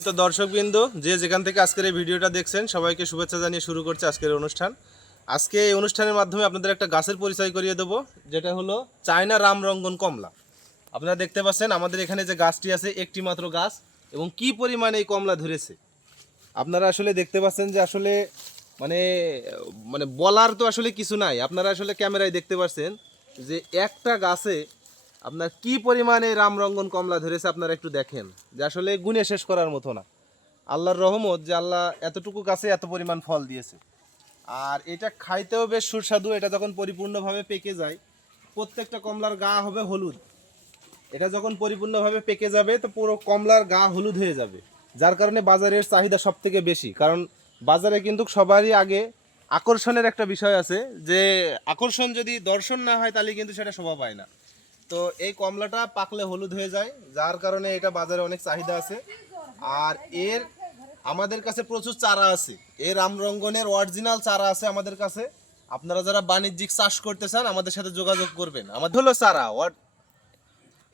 তো দর্শকবৃন্দ যে যেখান থেকে আজকের এই ভিডিওটা দেখছেন সবাইকে শুভেচ্ছা জানিয়ে শুরু করছে আজকের অনুষ্ঠান। আজকে এই অনুষ্ঠানের মাধ্যমে আপনাদের একটা গাছের পরিচয় করিয়ে দেবো, যেটা হলো চায়না রামরঙ্গন কমলা। আপনারা দেখতে পাচ্ছেন আমাদের এখানে যে গাছটি আছে একটি মাত্র গাছ, এবং কি পরিমাণে এই কমলা ধরেছে আপনারা আসলে দেখতে পাচ্ছেন যে আসলে মানে মানে বলার তো আসলে কিছু নাই। আপনারা আসলে ক্যামেরায় দেখতে পাচ্ছেন যে একটা গাছে আপনার কি পরিমাণে রামরঙ্গন কমলা ধরেছে। আপনারা একটু দেখেন যে আসলে গুণে শেষ করার মতো না। আল্লাহর রহমত যে আল্লাহ এতটুকু গাছে এত পরিমাণ ফল দিয়েছে। আর এটা খাইতেও বেশ সুস্বাদু। এটা যখন পরিপূর্ণভাবে পেকে যায়, প্রত্যেকটা কমলার গা হবে হলুদ। এটা যখন পরিপূর্ণভাবে পেকে যাবে তো পুরো কমলার গা হলুদ হয়ে যাবে, যার কারণে বাজারের চাহিদা সব থেকে বেশি। কারণ বাজারে কিন্তু সবারই আগে আকর্ষণের একটা বিষয় আছে, যে আকর্ষণ যদি দর্শন না হয় তাহলে কিন্তু সেটা শোভা পায় না। তো এই কমলাটা পাকলে হলুদ হয়ে যায়, যার কারণে এটা বাজারে অনেক চাহিদা আছে। আর এর আমাদের কাছে প্রচুর চারা আছে, এর রামরঙ্গনের অরিজিনাল চারা আছে আমাদের কাছে। আপনারা যারা বাণিজ্যিক চাষ করতে চান আমাদের সাথে যোগাযোগ করবেন। আমাদের হলো চারা,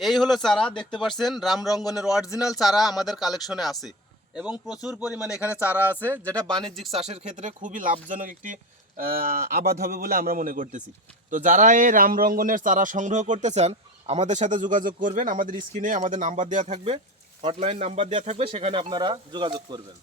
এই হলো চারা, দেখতে পাচ্ছেন রামরঙ্গনের অরিজিনাল চারা আমাদের কালেকশনে আছে, এবং প্রচুর পরিমাণে এখানে চারা আছে, যেটা বাণিজ্যিক চাষের ক্ষেত্রে খুবই লাভজনক একটি আবাদ হবে বলে আমরা মনে করতেছি। তো যারা এই রামরঙ্গনের চারা সংগ্রহ করতে চান আমাদের সাথে যোগাযোগ করবেন। আমাদের স্ক্রিনে আমাদের নাম্বার দেওয়া থাকবে, হটলাইন নাম্বার দেওয়া থাকবে, সেখানে আপনারা যোগাযোগ করবেন।